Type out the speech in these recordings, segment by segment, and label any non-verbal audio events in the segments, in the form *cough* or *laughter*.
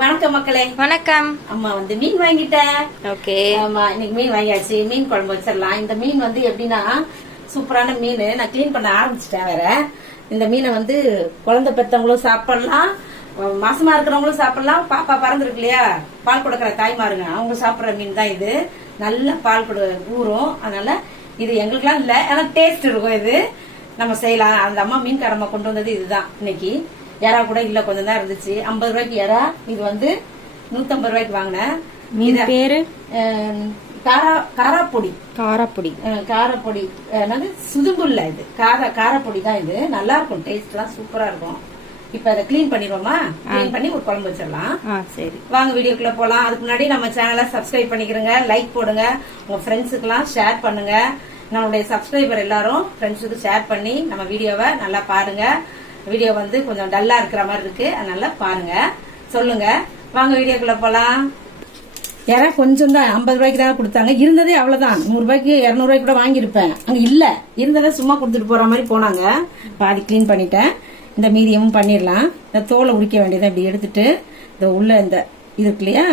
வணக்கம் மக்களே. வணக்கம். அம்மா வந்து மீன் வாங்கிட்டேன் ஓகே. ஆமா இன்னைக்கு மீன் வாங்கியாச்சு. மீன் குழம்பு வச்சிடலாம். இந்த மீன் வந்து எப்படின்னா சூப்பரான மீன். நான் க்ளீன் பண்ண ஆரம்பிச்சிட்டேன் வேற. இந்த மீனை வந்து குழந்தை பெத்தவங்களும் சாப்பிடலாம். மாசமா இருக்கிறவங்களும் சாப்பிடலாம். பாப்பா பறந்துருக்கு இல்லையா? பால் கொடுக்குற தாய்மாருங்க அவங்க சாப்பிடுற மீன் தான் இது. நல்ல பால் கொடு ஊறும். அதனால இது எங்களுக்குலாம் இல்ல. ஆனா டேஸ்ட் இருக்கும் இது. நம்ம செய்யலாம். அந்த அம்மா மீன்காரம்மா கொண்டு வந்தது இதுதான் இன்னைக்கு. எறா கூட இல்ல கொஞ்சம் தான் இருந்துச்சு. ஐம்பது ரூபாய்க்கு எறா இது வந்து நூத்தம்பது ரூபாய்க்கு வாங்கினேன் மீன் பேரு? காரா காராப்பொடி. காராப்பொடி. காரப்பொடி. அஹ் என்னது? சுதுங்குல்ல இது. கார காரப்பொடி தான் இது. நல்லா இருக்கும். டேஸ்ட் எல்லாம் சூப்பரா இருக்கும். இப்ப அதை க்ளீன் பண்ணிடுவோமா? க்ளீன் பண்ணி ஒரு குழம்பு வச்சிடலாம். சரி. வாங்க வீடியோக்குள்ள போலாம். அதுக்கு முன்னாடி நம்ம சேனலை சப்ஸ்கிரைப் பண்ணிக்கிறங்க. லைக் போடுங்க. உங்க ஃப்ரெண்ட்ஸுக்கெல்லாம் ஷேர் பண்ணுங்க. நம்மளுடைய சப்ஸ்கிரைபர் எல்லாரும் ஃப்ரெண்ட்ஸுக்கு ஷேர் பண்ணி நம்ம வீடியோவை நல்லா பாருங்க. வீடியோ வந்து கொஞ்சம் டல்லா இருக்கிற மாதிரி இருக்கு. அதனால பாருங்க. சொல்லுங்க. வாங்க வீடியோக்குள்ள போலாம். யாரா கொஞ்சம் தான். ஐம்பது ரூபாய்க்கு தான் கொடுத்தாங்க. இருந்ததே அவ்வளவுதான். நூறு ரூபாய்க்கு இருநூறு கூட வாங்கியிருப்பேன். அங்க இல்ல. இருந்ததை சும்மா கொடுத்துட்டு போற மாதிரி போனாங்க. பாதி க்ளீன் பண்ணிட்டேன். இந்த மீதியமும் பண்ணிடலாம். இந்த தோலை உரிக்க வேண்டியதை இப்படி எடுத்துட்டு இந்த உள்ள இந்த இது இருக்கு இல்லையா?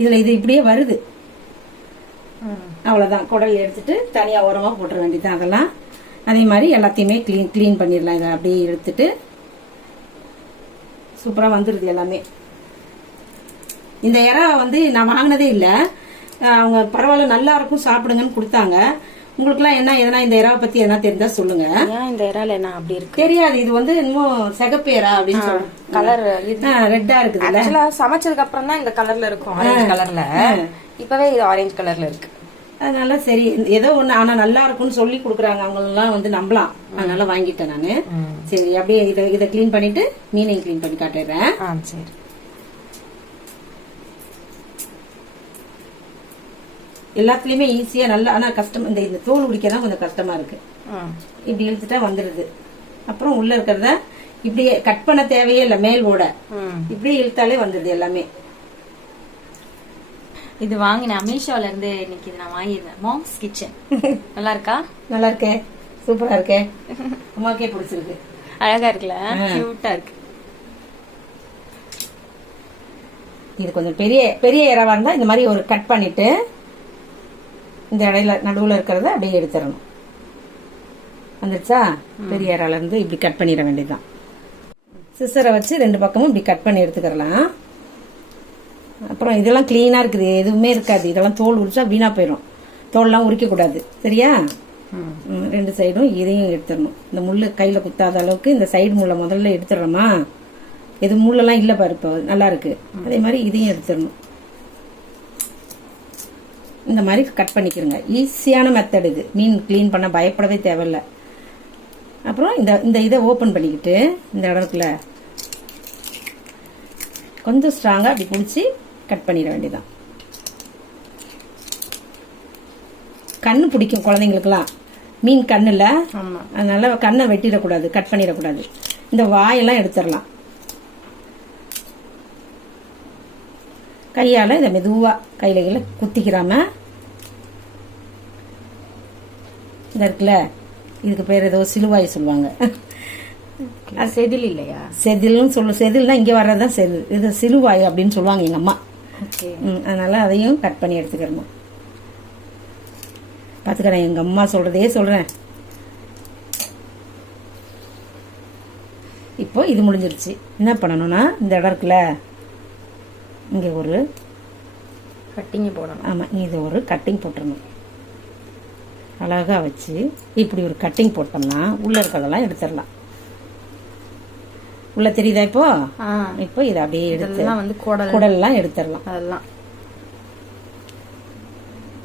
இதுல இது இப்படியே வருது. அவ்வளவுதான். குடல் எடுத்துட்டு தனியா உரமாக போட்டுற வேண்டியதுதான் அதெல்லாம். அதே மாதிரி எல்லாத்தையுமே க்ளீன் க்ளீன் பண்ணிடலாம். இதை அப்படியே எடுத்துட்டு சூப்பரா வந்துருது எல்லாமே. இந்த இறா வந்து நான் வாங்கினதே இல்ல. அவங்க பரவாயில்ல நல்லா இருக்கும் சாப்பிடுங்கன்னு கொடுத்தாங்க. உங்களுக்குலாம் என்ன எதனா இந்த இறாவை பத்தி எதனா தெரிஞ்சா சொல்லுங்க. இந்த இறால் என்ன அப்படி இருக்கு? தெரியாது இது வந்து இன்னும் சிகப்பேரா அப்படின்னு சொல்லுங்க கலர் ரெட்டா ஆக்சுவலா சமைச்சதுக்கு அப்புறம் தான் இந்த கலர்ல இருக்கும் ஆரஞ்சு கலர்ல இப்பவே இது ஆரஞ்சு கலர்ல இருக்கு. அதனால சரி ஏதோ ஒண்ணு ஆனா நல்லா இருக்கும்னு சொல்லி கொடுக்குறாங்க. அவங்க எல்லாம் வந்து நம்பலாம். அதனால வாங்கிட்டேன் நானு. சரி அப்படியே இதை இதை க்ளீன் பண்ணிட்டு மீனையும் க்ளீன் பண்ணி காட்டிடுறேன். சரி. எல்லாத்துலயுமே ஈஸியா நல்லா ஆனா கஷ்டம் இந்த இந்த தோல் உரிக்க தான் கொஞ்சம் கஷ்டமா இருக்கு. இப்படி இழுத்துட்டா வந்துருது. அப்புறம் உள்ள இருக்கிறத இப்படியே கட் பண்ண தேவையே இல்ல மேல் ஓட. இப்படியே இழுத்தாலே வந்துருது எல்லாமே. இது வாங்கினேன் அமீஷோல இருந்து இன்னைக்கு இது நான் வாங்கியிருந்தேன். மாம்ஸ் கிச்சன் *laughs* நல்லா இருக்கா நல்லா இருக்கே சூப்பரா இருக்கே. அம்மாக்கே பிடிச்சிருக்கு. அழகா இருக்குல்ல? கியூட்டா இருக்கு. இது கொஞ்சம் பெரிய பெரிய இறவா இருந்தா இந்த மாதிரி ஒரு கட் பண்ணிட்டு இந்த இடையில நடுவுல இருக்கிறத அப்படியே எடுத்துடணும். வந்துருச்சா? பெரிய இறால இருந்து இப்படி கட் பண்ணிட வேண்டியதுதான். சிசரை வச்சு ரெண்டு பக்கமும் இப்படி கட் பண்ணி எடுத்துக்கிறலாம். அப்புறம் இதெல்லாம் கிளீனா இருக்குது. எதுவுமே இருக்காது. இதெல்லாம் தோல் உரிச்சா வீணா போயிடும் தோல்லாம் உரிக்க கூடாது சரியா ரெண்டு சைடும் இதையும் எடுத்துடணும். இந்த முள்ளு கையில குத்தாத அளவுக்கு இந்த சைடு முள்ள முதல்ல எடுத்துடுறோமா எது முள்ளெல்லாம் இல்ல பாரு இப்போ. நல்லா இருக்கு. அதே மாதிரி இதையும் எடுத்துடணும். இந்த மாதிரி கட் பண்ணிக்கிறங்க. ஈஸியான மெத்தட் இது. மீன் க்ளீன் பண்ண பயப்படவே தேவையில்ல. அப்புறம் இந்த இந்த இதை ஓபன் பண்ணிக்கிட்டு இந்த இடத்துல கொஞ்சம் ஸ்ட்ராங்கா அப்படி பிடிச்சி கட் பண்ணிட வேண்டியதான் கண்ணு பிடிக்கும் குழந்தைங்களுக்குலாம் மீன் கண்ணுல. ஆமா. அதனால கண்ணை வெட்டிடக்கூடாது கட் பண்ணிடக்கூடாது. இந்த வாயெல்லாம் எடுத்துடலாம். கையால இதை மெதுவா கையில கையில குத்திக்கிறாம இந்த இருக்குல்ல இதுக்கு பேர் ஏதோ சிலுவாய் சொல்லுவாங்க. அது செதில் இல்லையா? செதில்னு சொல்லு செதில்னா இங்க வர்றதுதான் செதில். இது சிலுவாய் அப்படின்னு சொல்லுவாங்க எங்க அம்மா. அதனால அதையும் கட் பண்ணி எடுத்துக்கிறணும் பாத்துக்கிறேன் எங்க அம்மா சொல்றதே சொல்றேன். இப்போ இது முடிஞ்சிருச்சு. என்ன பண்ணணும்னா இந்த இடம் இருக்குல்ல இங்க ஒரு கட்டிங்க போடணும். ஆமா இது ஒரு கட்டிங் போட்டுறணும். அழகா வச்சு இப்படி ஒரு கட்டிங் போட்டோம்னா உள்ள இருக்கிறதெல்லாம் எடுத்துடலாம். உள்ள தெரியுதா இப்போ? இப்போ இதை அப்படியே எடுத்து வந்து குடல். குடல்லாம் எடுத்துடலாம். அதெல்லாம்.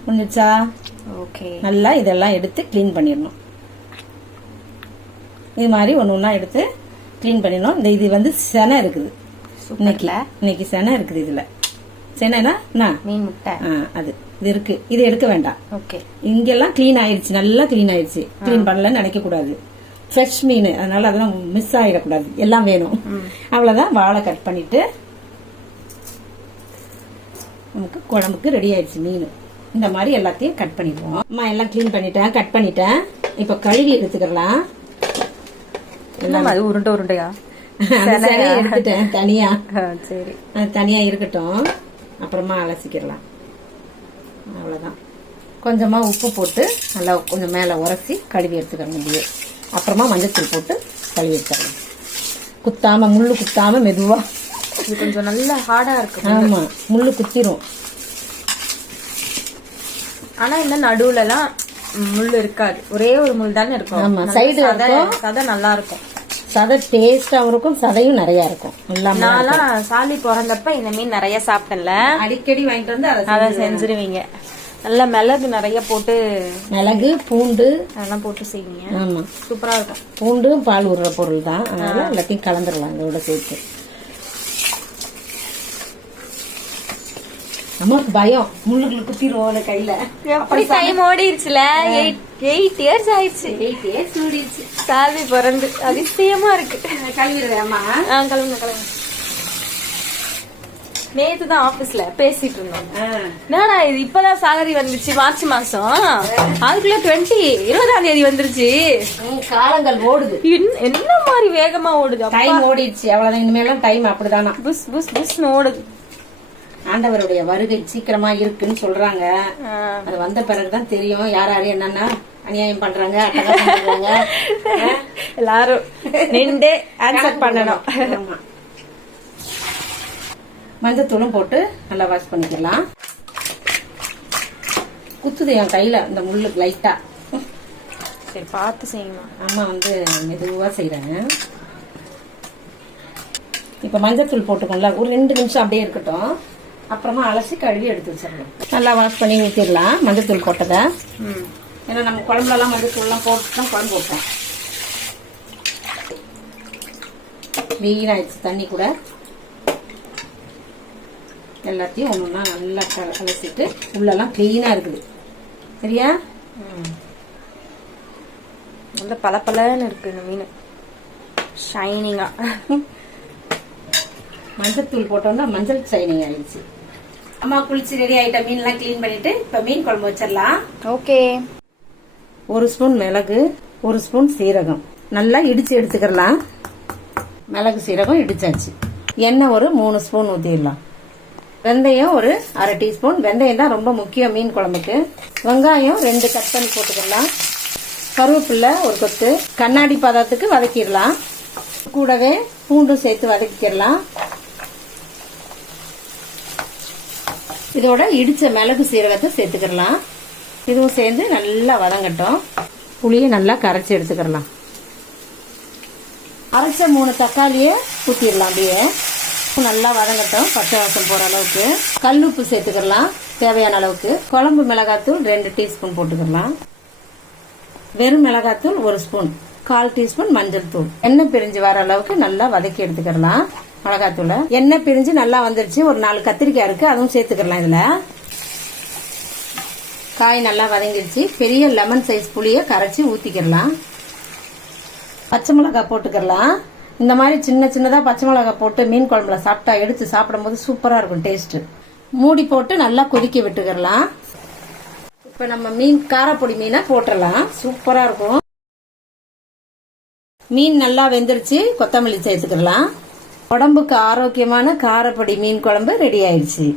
முடிஞ்சிச்சா ஓகே. நல்லா இதெல்லாம் எடுத்து க்ளீன் பண்ணிடணும். இது மாதிரி ஒன்று ஒன்றா எடுத்து க்ளீன் பண்ணிடணும். இந்த இது வந்து செனை இருக்குது. இன்னைக்கு. இன்னைக்கு செனை இருக்குது இதுல. செனைனா? மீன் முட்டை. ஆ அது. இது இருக்கு. இது எடுக்க வேண்டாம். ஓகே. இங்கெல்லாம் க்ளீன் ஆயிடுச்சு. நல்லா க்ளீன் ஆயிடுச்சு. க்ளீன் பண்ணலன்னு நினைக்க கூடாது ஃப்ரெஷ் மீன். அதனால அதெல்லாம் மிஸ் ஆயிடக்கூடாது. எல்லாம் வேணும். அவ்வளவுதான். வாழை கட் பண்ணிட்டு நமக்கு குழம்புக்கு ரெடி ஆயிடுச்சு மீன். இந்த மாதிரி எல்லாத்தையும் கட் பண்ணிடுவோம். அம்மா எல்லாம் க்ளீன் பண்ணிட்டேன். கட் பண்ணிட்டேன். இப்போ கழுவி எடுத்துக்கலாம் என்னம்மா அது உருண்டை உருண்டையா? *laughs* எடுத்துட்டேன் தனியா. சரி. அது தனியா இருக்கட்டும். அப்புறமா அலசிக்கிடலாம். அவ்வளவுதான். கொஞ்சமா உப்பு போட்டு நல்லா கொஞ்சம் மேல உரசி கழுவி எடுத்துக்கணும் இப்படியே அப்புறமா மஞ்சத்தூள் போட்டு கழுவி எடுத்துக்கலாம் குத்தாம முள்ளு குத்தாம மெதுவா. இது கொஞ்சம் நல்ல ஹார்டா இருக்கு ஆமா முள்ளு குத்திரும். ஆனா இந்த நடுவுல எல்லாம் முள் இருக்காது. ஒரே ஒரு முள் தானே இருக்கும். ஆமா, நல்ல side சதை இருக்கும். சதை நல்லா இருக்கும். சதை டேஸ்டாவும் இருக்கும் சதையும் நிறைய இருக்கும். நான்லாம் சாலி பிறந்தப்ப இந்த மீன் நிறைய சாப்பிட்டேன்ல. அடிக்கடி வாங்கிட்டு வந்து அதை அதை செஞ்சிருவீங்க. நல்ல மிளகு நிறைய போட்டு மிளகு பூண்டு. அதெல்லாம் போட்டு செய்வீங்க ஆமா. சூப்பரா இருக்கும். பூண்டு பால் உருற பொருள் தான். அதனால எல்லாத்தையும் கலந்துடலாம் இதோட சேர்த்து. நமக்கு பயம். முள்ளுக்குள்ள குத்திடுவோம் கையில. அப்படி டைம் ஓடிடுச்சுல எயிட் இயர்ஸ் ஆயிடுச்சு. எயிட் இயர்ஸ் ஓடிடுச்சு சாலி பிறந்து. அதிசயமா இருக்கு. கழுவிடுறேம்மா ஆ, கிளம்புங்க கிளம்புங்க நேத்து தான் ஆபீஸ்ல பேசிட்டு இருந்தோம் என்னடா இது இப்பதான் salary வந்துச்சு மார்ச் மாசம்? அதுக்குள்ள டுவெண்ட்டி இருபதாம் தேதி வந்துருச்சு. காலங்கள் ஓடுது. என்ன- மாதிரி வேகமா ஓடுது. டைம் ஓடிடுச்சு அவ்வளவுதான். இனிமேலாம் டைம் அப்படிதானா? புஸ் புஸ் புஸ்னு ஓடுது. ஆண்டவருடைய வருகை சீக்கிரமா இருக்குன்னு சொல்றாங்க. அது வந்த பிறகுதான் தெரியும். யார் யாரு என்னன்னா அநியாயம் பண்றாங்க அட்டகாசம் பண்றாங்க? எல்லாரும் நின்று ஆன்சர் பண்ணணும். மஞ்சத்தூளும் போட்டு நல்லா வாஷ் பண்ணிக்கலாம். குத்துது என் கையில இந்த முள்ளுக்கு லைட்டா சரி பார்த்து செய்யுமா அம்மா வந்து மெதுவா செய்றாங்க. இப்ப மஞ்சத்தூள் போட்டுக்கோங்களா ஒரு ரெண்டு நிமிஷம் அப்படியே இருக்கட்டும். அப்புறமா அலசி கழுவி எடுத்து வச்சிடலாம் நல்லா வாஷ் பண்ணி ஊற்றிடலாம் மஞ்சத்தூள் போட்டதை. ம். ஏன்னா நம்ம குழம்புலலாம் மஞ்சத்தூள்லாம் போட்டு தான் குழம்பு வைப்போம். வீணாயிடுச்சு தண்ணி கூட. எல்லாத்தையும் ஒன்று ஒன்றா நல்லா க- அலசிட்டு உள்ளெல்லாம் க்ளீனாக இருக்குது. சரியா? நல்ல பளபளன்னு இருக்கு இந்த மீன். ஷைனிங்கா மஞ்சத்தூள் போட்டோம்னா மஞ்சள் சைனிங் ஆயிடுச்சு. அம்மா குளிச்சு ரெடி ஆயிட்ட மீன்லாம் க்ளீன் பண்ணிட்டு இப்போ மீன் குழம்பு வச்சிடலாம். ஓகே. ஒரு ஸ்பூன் மிளகு ஒரு ஸ்பூன் சீரகம். நல்லா இடிச்சு எடுத்துக்கலாம் மிளகு சீரகம் இடிச்சாச்சு. எண்ணெய் ஒரு மூணு ஸ்பூன் ஊற்றிடலாம் வெந்தயம் ஒரு அரை டீஸ்பூன். வெந்தயம் தான் ரொம்ப முக்கியம் மீன் குழம்புக்கு. வெங்காயம் ரெண்டு கட் பண்ணி போட்டுக்கலாம். கருவேப்பிலை ஒரு கொத்து. கண்ணாடி பதத்துக்கு வதக்கிடலாம். கூடவே பூண்டும் சேர்த்து வதக்கிடலாம். இதோட இடிச்ச மிளகு சீரகத்தை சேர்த்துக்கிடலாம். இதுவும் சேர்ந்து நல்லா வதங்கட்டும். புளியை நல்லா கரைச்சி எடுத்துக்கிடலாம். அரைச்ச மூணு தக்காளியை ஊற்றிடலாம் அப்படியே. நல்லா வதங்கட்டும் பச்சை வாசம் போகிற அளவுக்கு. கல் உப்பு சேர்த்துக்கலாம் தேவையான அளவுக்கு. குழம்பு மிளகாத்தூள் ரெண்டு டீஸ்பூன் போட்டுக்கலாம். வெறும் மிளகாத்தூள் ஒரு ஸ்பூன். கால் டீஸ்பூன் மஞ்சள் தூள். எண்ணெய் பிரிஞ்சு வர அளவுக்கு நல்லா வதக்கி எடுத்துக்கிடலாம் மிளகாத்தூளை. எண்ணெய் பிரிஞ்சு நல்லா வந்துருச்சு. ஒரு நாலு கத்திரிக்காய் இருக்கு அதுவும் சேர்த்துக்கிடலாம் இதுல. காய் நல்லா வதங்கிடுச்சு பெரிய லெமன் சைஸ் புளியை கரைச்சி ஊத்திக்கிடலாம் பச்சை மிளகாய் போட்டுக்கிடலாம் இந்த மாதிரி சின்ன சின்னதாக பச்சை மிளகாய் போட்டு மீன் குழம்புல சாப்பிட்டா எடுத்து சாப்பிடும்போது சூப்பராக இருக்கும் டேஸ்ட்டு மூடி போட்டு நல்லா கொதிக்க விட்டுக்கிடலாம் இப்போ நம்ம மீன் காரப்பொடி மீனை போட்டுடலாம் சூப்பராக இருக்கும். மீன் நல்லா வெந்துருச்சு. கொத்தமல்லி சேர்த்துக்கிடலாம் உடம்புக்கு ஆரோக்கியமான காரப்பொடி மீன் குழம்பு ரெடி ஆயிடுச்சு.